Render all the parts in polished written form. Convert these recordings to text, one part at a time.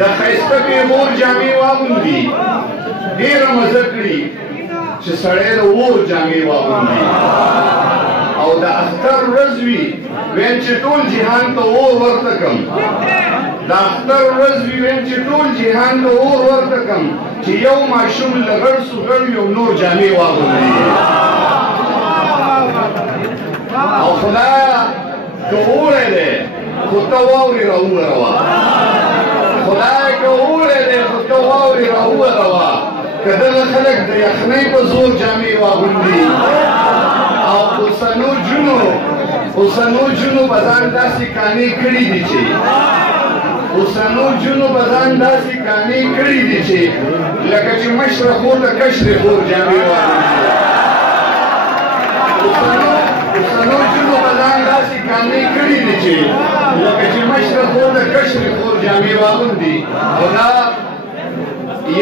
د ښایسته پیغور جامې واغوندي ډېره مزه کړي چې سړی د اور جامې واغوندي او د اختر ورځ وي ویم چې ټول جهان ته اور ورته کړم د اختر ورځ وي ویم چې ټول جهان ته اور ورته کړم چې یو ماشوم له غړ سوغړ یو نور جامې واغوندي او خدایه که اوړی دی خو ته واورې راووروه خدایه که اوړی دی خو ته واورې راووروه که دغه خلک د یخنۍ په زور جامې واغوندي او اوسنو جونو به ځان داسې کانې کړي دي چې لکه چې مشره خور د کشرې خور جامې واغوندي اوسنو جونو به ځان داسې کانې کړي دي چې لکه چې مشره خور د کشرې خور جامې واغوندي او دا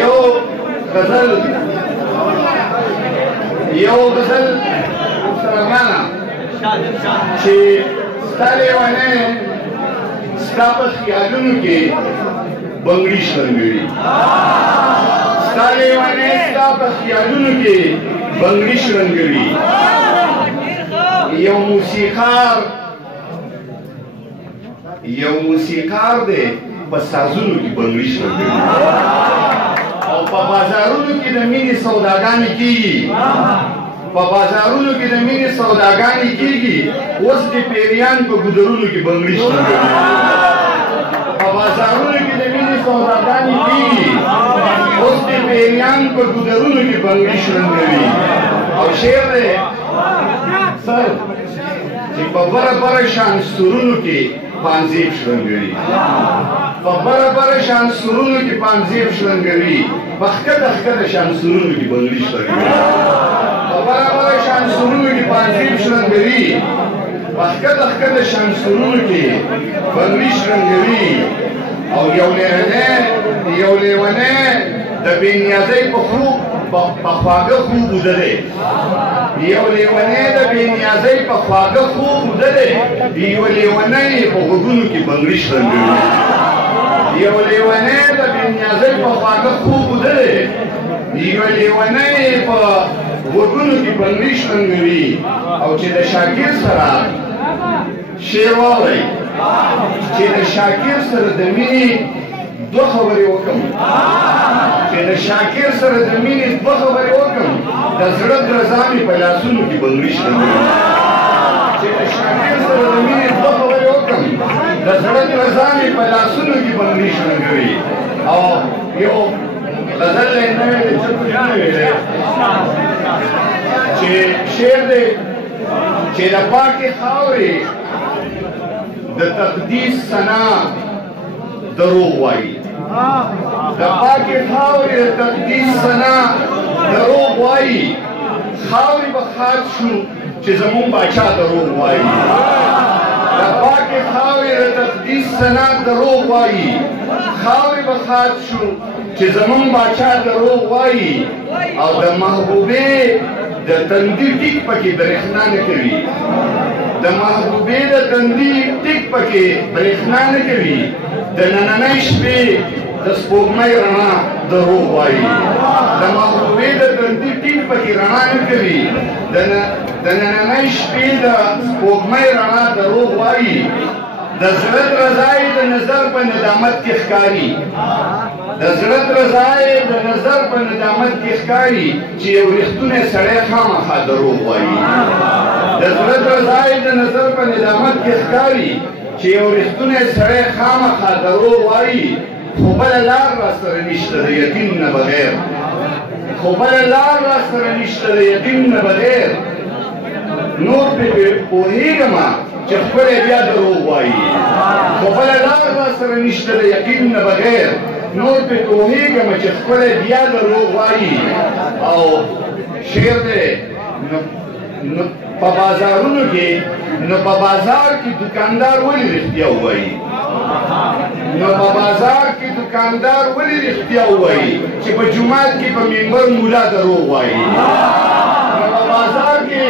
یو غزل سرګانه چې ستا لیونی ستا په خیالونو کې بنګړي شرنګوي ستا لیونی ستا په خیالونو کې بنګړي شرنګوي یو موسیقار دی په سازونو کې بنګړي شرنګوي او په بازارونو کې د مینې سوداګانې کېږي اوس د پیریان په ګودرونو کې بنګړي شرنګوي په بازارونو کې د مینې سوداګانې کېږي اوس د پیریان په ګودرونو کې بنګړي شرنګوي او شعر دی سر چې په بره شان سرونو کې پانزیب شرنګوي په بره شان سرونو کې پانزیب شرنګوي په ښکته شان سرونو کې بنګړي شرنګوي په بره شان سرونو کې پانزیب شرنګوي په ښکته شان سرونو کې بنګړي شرنګوي او یو لیونی د بېنیازۍ په خواږه خوب اوده دی یو لیونی د بېنیازۍ په خواږه خوب اوده دی یو لیونی په غوږونو کې بنګړي شرنګوي یو لیونی د بېنیازۍ په خواږه خوب اوده دی یو لیونی په غوږونو کې بنګړي شرنګوي او چې د شاکر سره شعر واورئ چې د شاکر سره د مینې دوه خبرې وکړم د زړه درزا مې په لاسونو کې بنګړي شرنګوي او یو غزل دی نوی دی چې شعر دی چې د پاکې خاورې د تقدیس ثنا دروغ وایي د پاکې خاورې د تقدیس ثنا دروغ وایي خاورې به خاک شو چې زمون باچا دروغ وایي د پاکې خاورې د تقدیس ثنا دروغ وایي خاورې به خاک شو چې زمون باچا دروغ وایي او د محبوبې د تندي ټیک پکې برېښنا نه کوي د محبوبې د تندي ټیک پکې برېښنا نه کوي د نننۍ شپې د سپوږمۍ رڼا دروغ وایي د محبوبې د تندي ټیک پکې رڼا نه کوي د نننۍ شپې د سپوږمۍ رڼا دروغ وایي د زړه رضای د نظر په ندامت کې ښکاري د زړه رضای د نظر په ندامت کې ښکاري چې یو رښتونی سړی خامخا دروغ وایي د زړه رضای د نظر په ندامت کې ښکاري چې یو رښتونی سړی خامخا دروغ وایي خو بله لار راسره نشته د یقین نه بغیر نور پې پوهېږمه چې ښکلی بیا دروغ وایي خو بله لار راسره نشته د یقین نه بغیر نور پې پوهېږمه چې ښکلی بیا دروغ وایي او شعر دی په بازارونو کې نو په بازار کې دکاندار ولې رښتیا وایي چې په جومات کې په منبر مولا دروغ وایي نو په بازار کې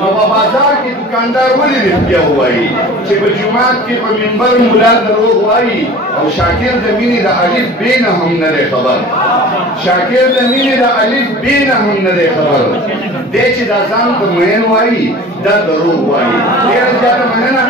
نو په بازار کې دکاندار ولې رښتیا ووایي چې په جومات کې په منبر ملا دروغ وایي او شاکر د مینې د الف ب نه هم نه دی خبر شاکر د مینې د الف ب نه هم نه دی خبر دی چې دا ځان ته مین وایي دا دروغ وایي ډېره زیاته مننه